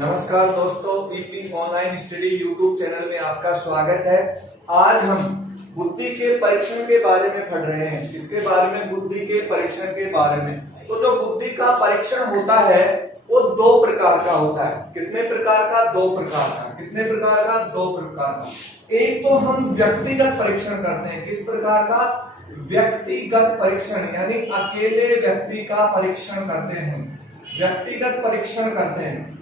नमस्कार दोस्तों, EP online study YouTube channel में आपका स्वागत है। आज हम बुद्धि के परीक्षण के बारे में पढ़ रहे हैं। किसके बारे में? बुद्धि के परीक्षण के बारे में। तो जो बुद्धि का परीक्षण होता है वो दो प्रकार का होता है। कितने प्रकार का? दो प्रकार का। कितने प्रकार का? दो प्रकार का। एक तो हम व्यक्तिगत परीक्षण करते हैं। किस प्रकार का? व्यक्तिगत परीक्षण, यानी अकेले व्यक्ति का परीक्षण करते हैं। व्यक्तिगत परीक्षण करते हैं,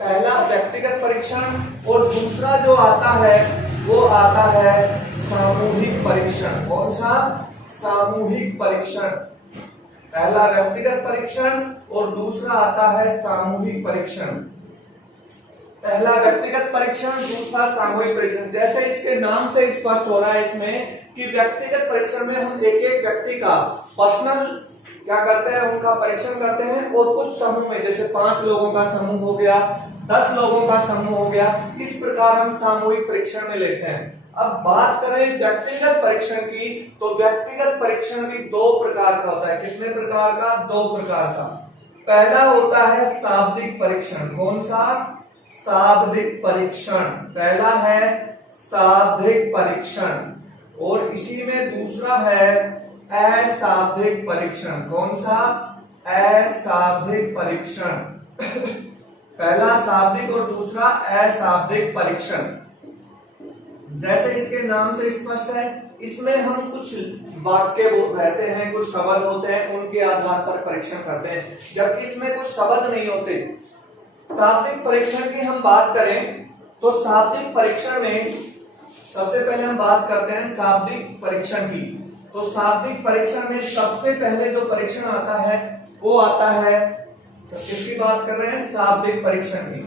पहला व्यक्तिगत परीक्षण। और दूसरा जो आता है वो आता है सामूहिक परीक्षण। कौन सा? सामूहिक परीक्षण। पहला व्यक्तिगत परीक्षण और दूसरा आता है सामूहिक परीक्षण। पहला व्यक्तिगत परीक्षण, दूसरा सामूहिक परीक्षण। जैसे इसके नाम से स्पष्ट हो रहा है इसमें कि व्यक्तिगत परीक्षण में हम एक एक व्यक्ति का पर्सनल क्या करते हैं, उनका परीक्षण करते हैं। और कुछ समूह में, जैसे 5 लोगों का समूह हो गया, 10 लोगों का समूह हो गया, इस प्रकार हम सामूहिक परीक्षण में लेते हैं। अब बात करें व्यक्तिगत परीक्षण की, तो व्यक्तिगत परीक्षण भी दो प्रकार का होता है। कितने प्रकार का? दो प्रकार का। पहला होता है शाब्दिक परीक्षण। कौन सा? शाब्दिक परीक्षण। पहला है शाब्दिक परीक्षण और इसी में दूसरा है अशाब्दिक परीक्षण। कौन सा? अशाब्दिक परीक्षण। पहला शाब्दिक और दूसरा अशाब्दिक परीक्षण। जैसे इसके नाम से स्पष्ट है, इसमें हम कुछ वाक्य रहते हैं, कुछ शब्द होते हैं, उनके आधार पर परीक्षण करते हैं, जबकि इसमें कुछ शब्द नहीं होते। शाब्दिक परीक्षण की हम बात करें तो शाब्दिक परीक्षण में सबसे पहले हम बात करते हैं शाब्दिक परीक्षण की। तो शाब्दिक परीक्षण में सबसे पहले जो परीक्षण आता है वो आता है, किसकी बात कर रहे हैं? शाब्दिक परीक्षण की।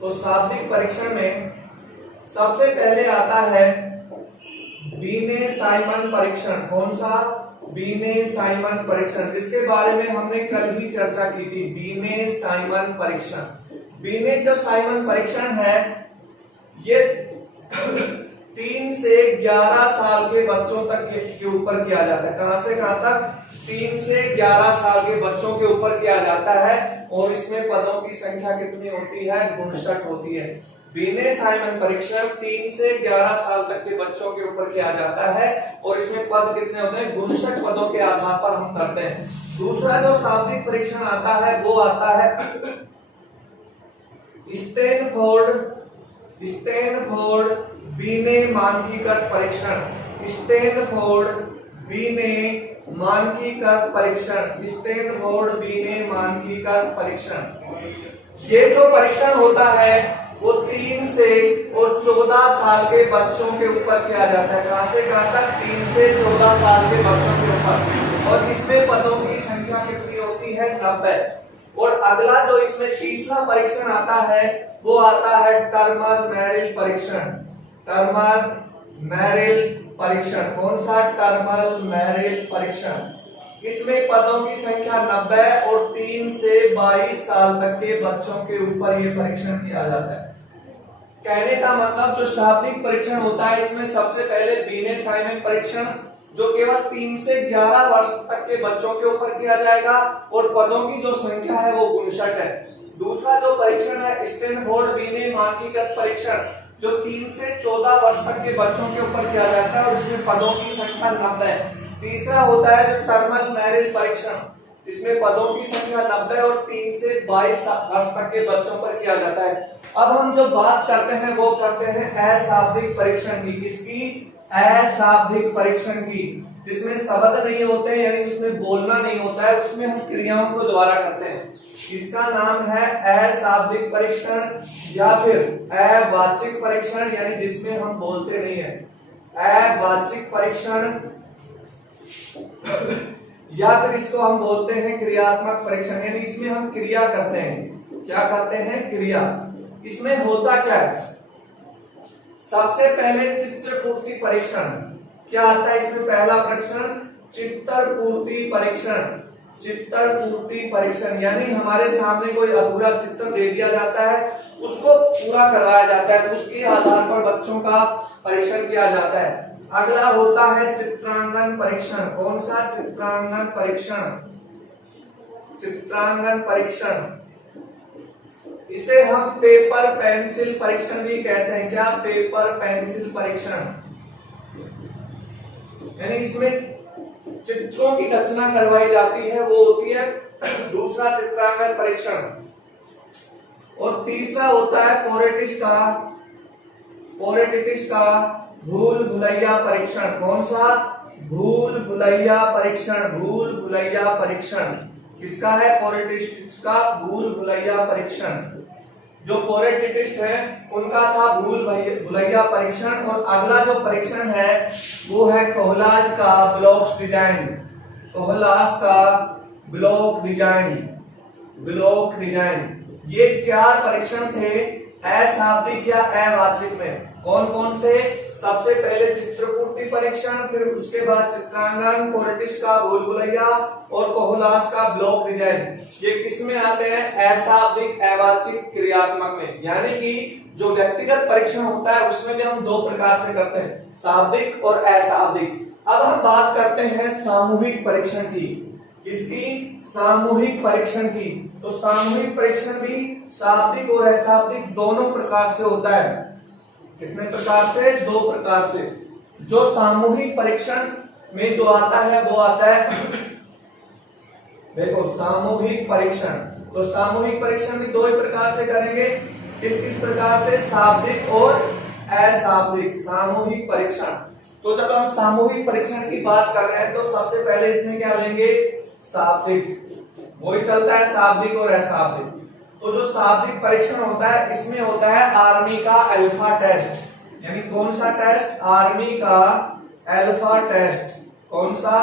तो शाब्दिक परीक्षण में सबसे पहले आता है बीने-साइमन परीक्षण। कौन सा? बीने-साइमन परीक्षण, जिसके बारे में हमने कल ही चर्चा की थी। बीने-साइमन परीक्षण। बीने-साइमन परीक्षण है ये 3 से 11 साल के बच्चों तक के ऊपर किया जाता है। कहां से कहां तक? 3 से 11 साल के बच्चों के ऊपर किया जाता है। और इसमें पदों की संख्या कितनी होती है? 59 होती है। बीने-साइमन परीक्षण 3 से 11 साल तक के बच्चों के ऊपर किया जाता है और इसमें पद कितने होते हैं? 59 पदों के आधार पर हम करते हैं। दूसरा जो शाब्दिक परीक्षण आता है वो आता है स्टैनफोर्ड बीने मानकीकृत परीक्षण। स्टैनफोर्ड बीने मानकीकृत परीक्षण। स्टैनफोर्ड बीने मानकीकृत परीक्षण। ये जो परीक्षण होता है वो 3 से और 14 साल के बच्चों के ऊपर किया जाता है। कहां से कहां तक? 3 से 14 साल के बच्चों के ऊपर। और इसमें पदों की संख्या कितनी होती है? 90। और अगला जो इसमें तीसरा परीक्षण आता है वो आता है टर्मर-मेरिल परीक्षण। टर्मर-मेरिल परीक्षण। कौन सा? टर्मर-मेरिल परीक्षण। इसमें पदों की संख्या 90 और 3 से 22 साल तक के बच्चों के ऊपर ये परीक्षण किया जाता है। कहने का मतलब जो शाब्दिक परीक्षण होता है इसमें सबसे पहले बीने-साइमन परीक्षण जो केवल 3 से 11 वर्ष तक के बच्चों के ऊपर किया जाएगा और पदों की जो संख्या है वो 59 है। दूसरा जो परीक्षण है स्टैनफोर्ड बीने मानकीकृत परीक्षण जो 3 से 14 वर्ष तक के बच्चों के ऊपर किया जाता है और इसमें पदों की संख्या 90 है। तीसरा होता है जो टर्मर-मेरिल परीक्षण जिसमें पदों की संख्या 90 और 3 से 22 वर्ष तक के बच्चों पर किया जाता है। अब हम जो बात करते हैं वो करते हैं अशाब्दिक परीक्षण की। किसकी? अशाब्दिक परीक्षण की, जिसमें शब्द नहीं होते, यानी उसमें बोलना नहीं होता है, उसमें हम क्रियाओं को द्वारा करते हैं। इसका नाम है अशाब्दिक परीक्षण या फिर अवाचिक परीक्षण, यानी जिसमें हम बोलते नहीं है। अवाचिक परीक्षण या फिर इसको हम बोलते हैं क्रियात्मक परीक्षण, यानी इसमें हम क्रिया करते हैं। क्या करते हैं? क्रिया। इसमें होता क्या है? सबसे पहले चित्रपूर्ति परीक्षण। क्या आता है इसमें? पहला परीक्षण चित्रपूर्ति परीक्षण। चित्रपूर्ति परीक्षण यानी हमारे सामने कोई अधूरा चित्र दे दिया जाता है, उसको पूरा करवाया जाता है, उसके आधार पर बच्चों का परीक्षण किया जाता है। अगला होता है चित्रांकन परीक्षण। कौन सा? चित्रांकन परीक्षण। चित्रांकन परीक्षण इसे हम पेपर पेंसिल परीक्षण भी कहते हैं। क्या? पेपर पेंसिल परीक्षण। यानी इसमें चित्रों की रचना करवाई जाती है, वो होती है दूसरा चित्रांकन परीक्षण। और तीसरा होता है पोरेटिटिस का भूल भुलैया परीक्षण। कौन सा? भूल भुलैया परीक्षण। किसका है? पोरेटिटिस का भूल भुलैया परीक्षण। जो पोरेटिटिस्ट है उनका था भूल भुलैया परीक्षण। और अगला जो परीक्षण है वो है कोहलाज का ब्लॉक डिजाइन। ये 4 परीक्षण थे अशाब्दिक या अवाचिक में। कौन कौन से? सबसे पहले चित्रपूर्ति परीक्षण, फिर उसके बाद चित्रांकन, पोरेटिस का भूल भुलैया और कोहलाज का ब्लॉक डिजाइन। ये किस में आते हैं? अशाब्दिक अवाचिक क्रियात्मक में। यानी कि जो व्यक्तिगत परीक्षण होता है उसमें भी हम 2 प्रकार से करते हैं, शाब्दिक और अशाब्दिक। अब हम बात करते हैं सामूहिक परीक्षण की। किसकी? सामूहिक परीक्षण की। तो सामूहिक परीक्षण भी शाब्दिक और अशाब्दिक दोनों प्रकार से होता है। कितने प्रकार से? 2 प्रकार से। जो सामूहिक परीक्षण में जो आता है वो आता है, देखो सामूहिक परीक्षण। तो सामूहिक परीक्षण भी 2 ही प्रकार से करेंगे। किस किस प्रकार से? शाब्दिक और अशाब्दिक सामूहिक परीक्षण। तो जब हम सामूहिक परीक्षण की बात कर रहे हैं तो सबसे पहले इसमें क्या लेंगे? शाब्दिक। वही चलता है शाब्दिक और अशाब्दिक। तो जो शाब्दिक परीक्षण होता है इसमें होता है आर्मी का अल्फा टेस्ट। यानी कौन सा टेस्ट? आर्मी का अल्फा टेस्ट। कौन सा?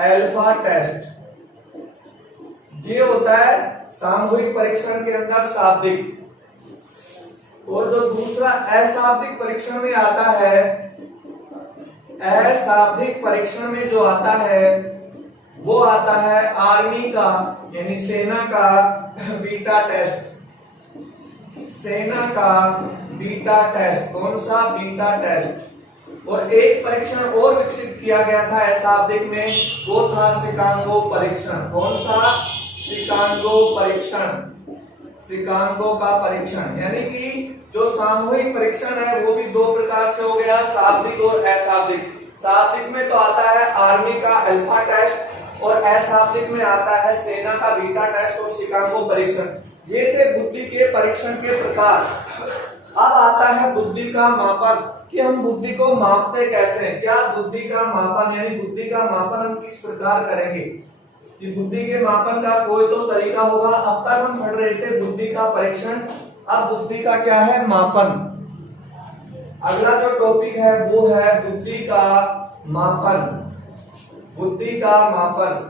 Alpha test. ये होता है सामूहिक परीक्षण के अंदर शाब्दिक। और जो दूसरा अशाब्दिक परीक्षण में आता है, अशाब्दिक परीक्षण में जो आता है वो आता है आर्मी का यानी सेना का बीटा टेस्ट। सेना का बीटा टेस्ट। कौन सा? Beta test. और एक परीक्षण और विकसित किया गया था अशाब्दिक में, वो था शिकागो परीक्षण। कौन सा? शिकागो परीक्षण। शिकागो का परीक्षण। यानी कि जो सामूहिक परीक्षण है वो भी 2 प्रकार से हो गया, शाब्दिक और अशाब्दिक। शाब्दिक में तो आता है आर्मी का अल्फा टेस्ट और अशाब्दिक में आता है सेना का बीटा टेस्ट और शिकागो परीक्षण। ये थे बुद्धि के परीक्षण के प्रकार। अब आता है बुद्धि का मापन कि हम बुद्धि को मापते कैसे हैं। क्या? बुद्धि का मापन यानी बुद्धि का मापन हम किस प्रकार करेंगे? कि बुद्धि के मापन का कोई तो तरीका होगा। अब तक हम पढ़ रहे थे बुद्धि का परीक्षण, अब बुद्धि का क्या है? मापन। अगला जो टॉपिक है वो है बुद्धि का मापन। बुद्धि का मापन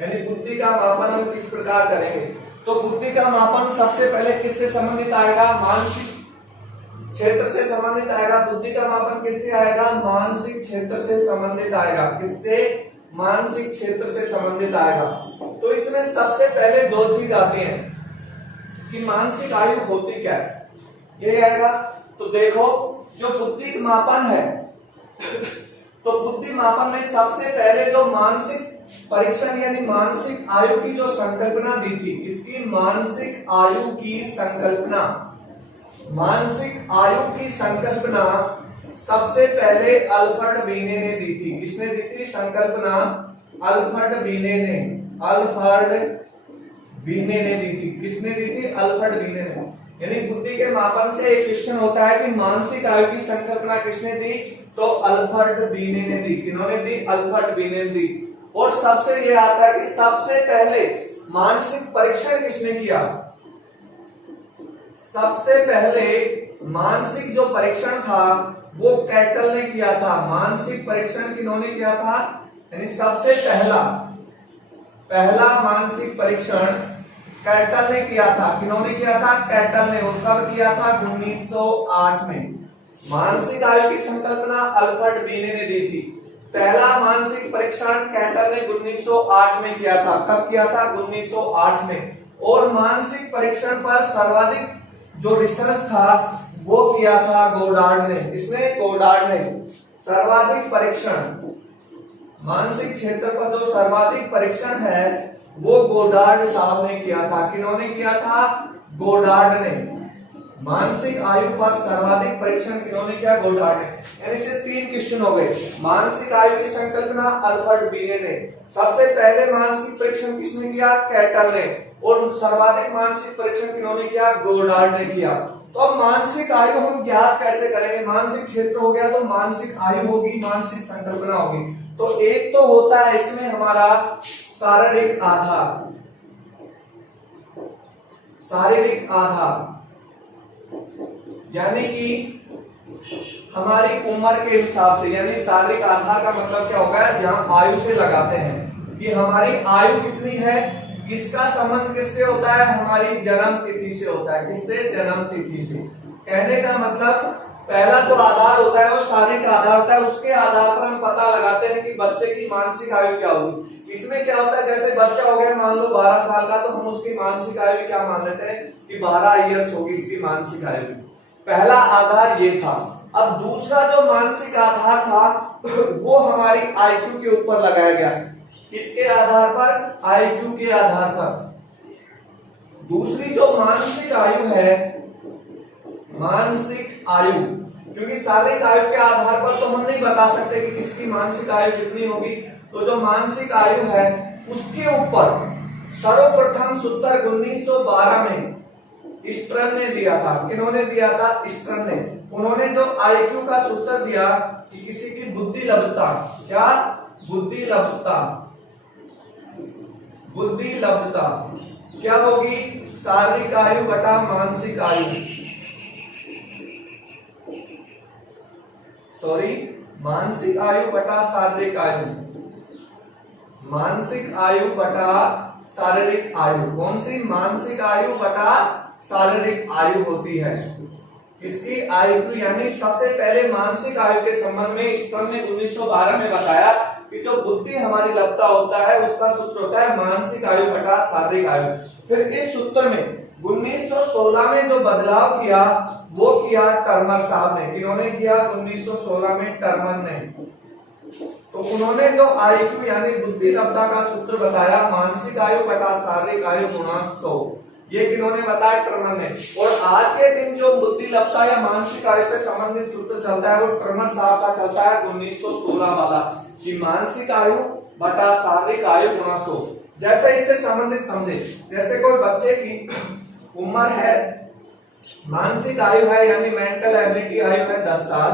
यानी बुद्धि का मापन हम किस प्रकार करेंगे? तो बुद्धि का मापन सबसे पहले किससे संबंधित आएगा? मानसिक क्षेत्र से संबंधित आएगा। बुद्धि का मापन किससे आएगा? मानसिक क्षेत्र से संबंधित आएगा। किससे? मानसिक क्षेत्र से संबंधित आएगा। तो इसमें सबसे पहले 2 चीज आती हैं कि मानसिक आयु होती क्या है, ये आएगा। तो देखो जो बुद्धि मापन है, तो बुद्धि मापन में सबसे पहले जो मानसिक परीक्षण यानी मानसिक आयु की जो संकल्पना दी थी, किसकी? मानसिक आयु की संकल्पना। मानसिक आयु की संकल्पना सबसे पहले अल्फ्रेड बीने ने दी थी। किसने दी थी संकल्पना? अल्फ्रेड बीने ने। अल्फ्रेड बीने ने दी थी। किसने दी थी? अल्फ्रेड बीने ने। यानी बुद्धि के मापन से एक क्वेश्चन होता है कि मानसिक आयु की संकल्पना किसने दी? तो अल्फ्रेड बीने ने दी। किन्होंने दी? अल्फ्रेड बीने ने दी। और सबसे ये आता है कि सबसे पहले मानसिक परीक्षण किसने किया? सबसे पहले मानसिक जो परीक्षण था वो कैटल ने किया था। मानसिक परीक्षण किन्होंने किया था? यानी सबसे पहला मानसिक परीक्षण कैटल ने किया था। किन्होंने किया था? कैटल ने। और कब किया था? 1908 में। मानसिक आयु की संकल्पना अल्फ्रेड बीने ने दी थी। पहला मानसिक परीक्षण कैटल ने 1908 में किया था। कब किया था? 1908 में। और मानसिक परीक्षण पर सर्वाधिक जो रिसर्च था वो किया था गोडार्ड ने। किसने? गोडार्ड ने। सर्वाधिक परीक्षण मानसिक क्षेत्र पर जो सर्वाधिक परीक्षण है वो गोडार्ड साहब ने किया था। किन्होंने किया था? गोडार्ड ने। मानसिक आयु पर सर्वाधिक परीक्षण किन्होंने किया? गोडार्ड ने। यानी से 3 क्वेश्चन हो गए। मानसिक आयु की संकल्पना अल्फ्रेड बीने ने। सबसे पहले मानसिक परीक्षण किसने किया? कैटल ने। और सर्वाधिक मानसिक परीक्षण किन्होंने किया? गोडार्ड ने किया। तो अब मानसिक आयु हम ज्ञात कैसे करेंगे? मानसिक क्षेत्र हो गया तो मानसिक आयु होगी, मानसिक संकल्पना होगी। तो एक तो होता है इसमें हमारा शारीरिक आधार। शारीरिक आधार यानी कि हमारी उम्र के हिसाब से, यानी शारीरिक आधार का मतलब क्या होगा? यहाँ आयु से लगाते हैं कि हमारी आयु कितनी है। इसका संबंध किससे होता है? हमारी जन्म तिथि से होता है। किससे? जन्म तिथि से। कहने का मतलब पहला जो आधार होता है वो शारीरिक आधार होता है। उसके आधार पर हम पता लगाते हैं कि बच्चे की मानसिक आयु क्या होगी। इसमें क्या होता है, जैसे बच्चा हो गया मान लो 12 साल का, तो हम उसकी मानसिक आयु क्या मान लेते हैं कि 12 ईयर्स होगी इसकी मानसिक आयु। पहला आधार ये था। अब दूसरा जो मानसिक आधार था वो हमारी आईक्यू के ऊपर लगाया गया। किसके आधार पर? आईक्यू के आधार पर। दूसरी जो मानसिक आयु है, मानसिक आयु, क्योंकि शारीरिक आयु के आधार पर तो हम नहीं बता सकते कि किसकी मानसिक आयु कितनी होगी। तो जो मानसिक आयु है उसके ऊपर सर्वप्रथम सूत्र 1912 में स्टर्न ने दिया था। किन्होंने दिया था? स्टर्न ने। उन्होंने जो आईक्यू का सूत्र दिया कि किसी की बुद्धि लब्धता, क्या? बुद्धि लब्धता। बुद्धि लब्धता क्या होगी? शारीरिक आयु बटा मानसिक आयु। सॉरी, मानसिक आयु बटा शारीरिक आयु। मानसिक आयु बटा शारीरिक आयु। कौन सी? मानसिक आयु बटा शारीरिक आयु होती है। इसकी आयु यानी सबसे पहले मानसिक आयु के संबंध में स्टर्न ने 1912 में बताया कि जो बुद्धि हमारी लब्धता होता है उसका सूत्र होता है मानसिक आयु बटा शारीरिक आयु। फिर इस सूत्र में 1916 में जो बदलाव किया वो किया टर्मर साहब ने। किन्होंने किया? 1916 में टर्मर ने। तो उन्होंने जो आईक्यू यानी बुद्धि लब्धता का सूत्र बताया, मानसिक आयु बटा शारीरिक आयु गुणा 100। ये किन्होंने बताया? टर्मर ने। और आज के दिन जो बुद्धि लब्धता या मानसिक आयु से संबंधित सूत्र चलता है वो टर्मर साहब का चलता है 1916 वाला, कि मानसिक आयु बटा शारीरिक आयु गुणा 100। जैसे इससे संबंधित समझे, जैसे कोई बच्चे की उम्र है, मानसिक आयु है यानी मेंटल एबिलिटी आयु है 10 साल,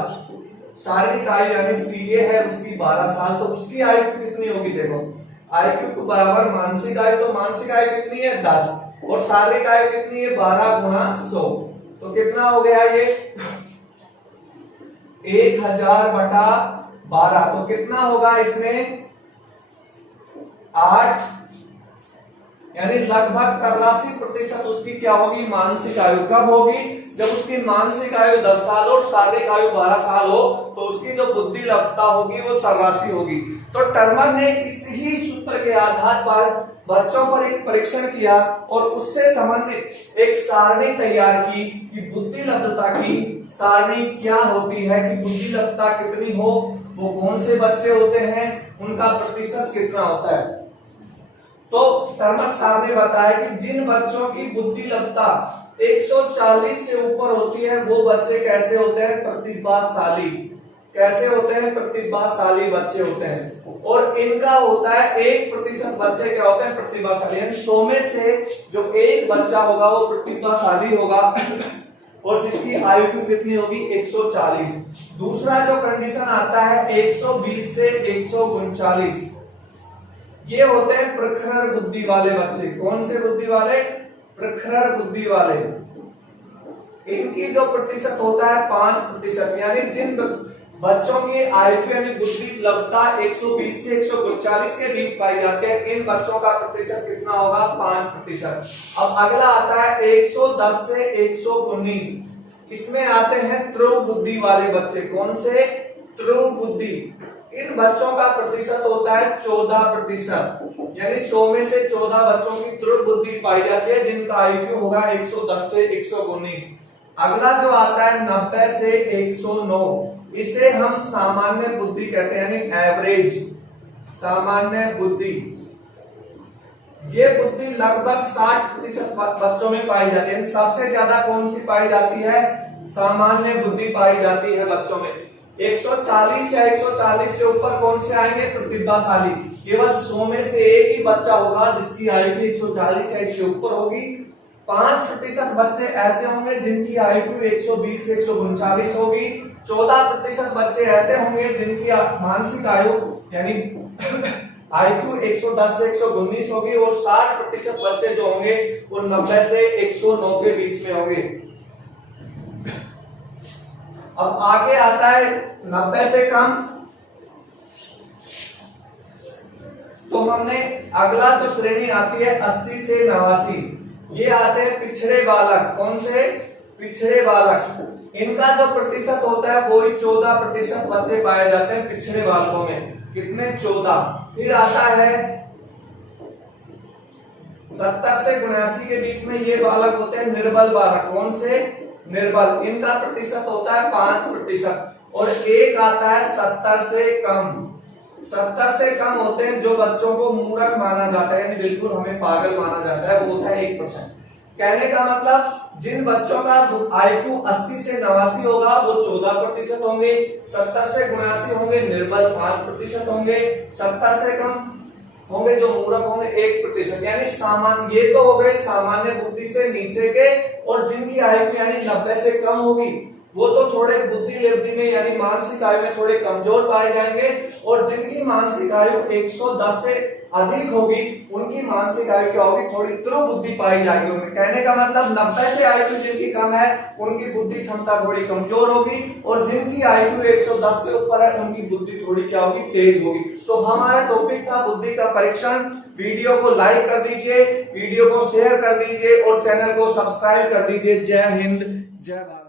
शारीरिक आयु यानी सीए है उसकी 12 साल, तो उसकी आयु कितनी होगी? देखो, आईक्यू को बराबर मानसिक आयु, तो मानसिक आयु कितनी है? 10, और शारीरिक आयु कितनी है? 12 गुणा 100। तो कितना हो गया ये? 1000 बटा 12। तो कितना होगा इसमें? 8, यानी लगभग 83% उसकी क्या होगी? मानसिक आयु। कब होगी? जब उसकी मानसिक आयु 10 साल और शारीरिक आयु 12 साल हो, तो उसकी जो बुद्धि लब्धता होगी वो 83 होगी। तो टर्मर ने इस ही सूत्र के आधार पर बच्चों पर एक परीक्षण किया और उससे संबंधित एक सारणी तैयार की कि बुद्धि लब्धता की सारणी क्या होती है, कि बुद्धि लब्धता कितनी हो, वो कौन से बच्चे होते हैं, उनका प्रतिशत कितना होता है। तो टर्मर साहब ने बताया कि जिन बच्चों की बुद्धि लब्धता 140 से ऊपर होती है वो बच्चे कैसे होते हैं? प्रतिभाशाली। कैसे होते हैं? प्रतिभाशाली बच्चे होते हैं। और इनका होता है 1% बच्चे क्या होते हैं? प्रतिभाशाली। यानी 100 में से जो एक बच्चा होगा वो प्रतिभाशाली होगा और जिसकी आयु कितनी होगी? 140। दूसरा जो कंडीशन आता है 120 से 139, ये होते हैं प्रखर बुद्धि वाले बच्चे। कौन से बुद्धि वाले? प्रखर बुद्धि वाले। इनकी जो प्रतिशत होता है 5%। यानी जिन बच्चों की आयु यानी बुद्धि लब्धता 120 से 139 के बीच पाई जाती है, इन बच्चों का प्रतिशत कितना होगा? 5%। अब अगला आता है 110 से 119। इसमें आते हैं ध्रुव बुद्धि वाले बच्चे। कौन से? ध्रुव बुद्धि। इन बच्चों का प्रतिशत होता है 14%। यानी 100 में से 14 बच्चों की ध्रुव बुद्धि पाई जाती है जिनका आईक्यू होगा 110 से 119। अगला जो आता है 90 से 109, इसे हम सामान्य बुद्धि कहते हैं, यानी एवरेज सामान्य बुद्धि। ये बुद्धि लगभग 60% बच्चों में पाई जाती है। सबसे ज्यादा कौन सी पाई जाती है? सामान्य बुद्धि पाई जाती है बच्चों में। 140 या 140 से ऊपर कौन से आएंगे? प्रतिभाशाली। केवल 100 में से एक ही बच्चा होगा जिसकी आयु 140 या इससे ऊपर होगी। 5% बच्चे ऐसे होंगे जिनकी आयु 120 से 139 होगी। 14% बच्चे ऐसे होंगे जिनकी मानसिक आयु यानी IQ 110 से 119 होगी। और 60% बच्चे जो होंगे वो 90 से 109 के बीच में होंगे। अब आगे आता है 90 से कम। तो हमने अगला जो श्रेणी आती है 80 से 89, ये आते हैं पिछड़े बालक। कौन से? पिछड़े बालक। इनका जो प्रतिशत होता है वो 14% बच्चे पाए जाते हैं पिछड़े बालकों में। कितने? 14। फिर आता है 70 से 79 के बीच में ये बालक होते हैं निर्बल बालक। कौन से? निर्बल। इनका प्रतिशत होता है 5%। और एक आता है 70 से कम। 70 से कम होते हैं जो बच्चों को मूर्ख माना जाता है, यानी बिल्कुल हमें पागल माना जाता है, वो होता है 1%। कहने का मतलब जिन बच्चों का IQ 80 से 89 होगा वो 14% होंगे, 70 से 79 होंगे निर्बल 5% होंगे, 70 से कम होंगे जो मूर्ख होंगे 1%। यानी सामान्य, ये तो हो गए सामान्य बुद्धि से नीचे के। और जिनकी आयु यानी 90 से कम होगी वो तो थोड़े बुद्धि लब्धि में यानी मानसिक आयु में थोड़े कमजोर पाए जाएंगे। और जिनकी मानसिक आयु 110 से अधिक होगी उनकी मानसिक आयु क्या होगी? थोड़ी तीव्र बुद्धि पाई जाएगी उनमें। कहने का मतलब 90 से आयु जिनकी कम है उनकी बुद्धि क्षमता थोड़ी कमजोर होगी। और जिनकी आयु 110 से ऊपर है उनकी बुद्धि थोड़ी क्या होगी? तेज होगी। तो हमारा टॉपिक था बुद्धि का परीक्षण। वीडियो को लाइक कर दीजिए, वीडियो को शेयर कर दीजिए और चैनल को सब्सक्राइब कर दीजिए। जय हिंद, जय भारत।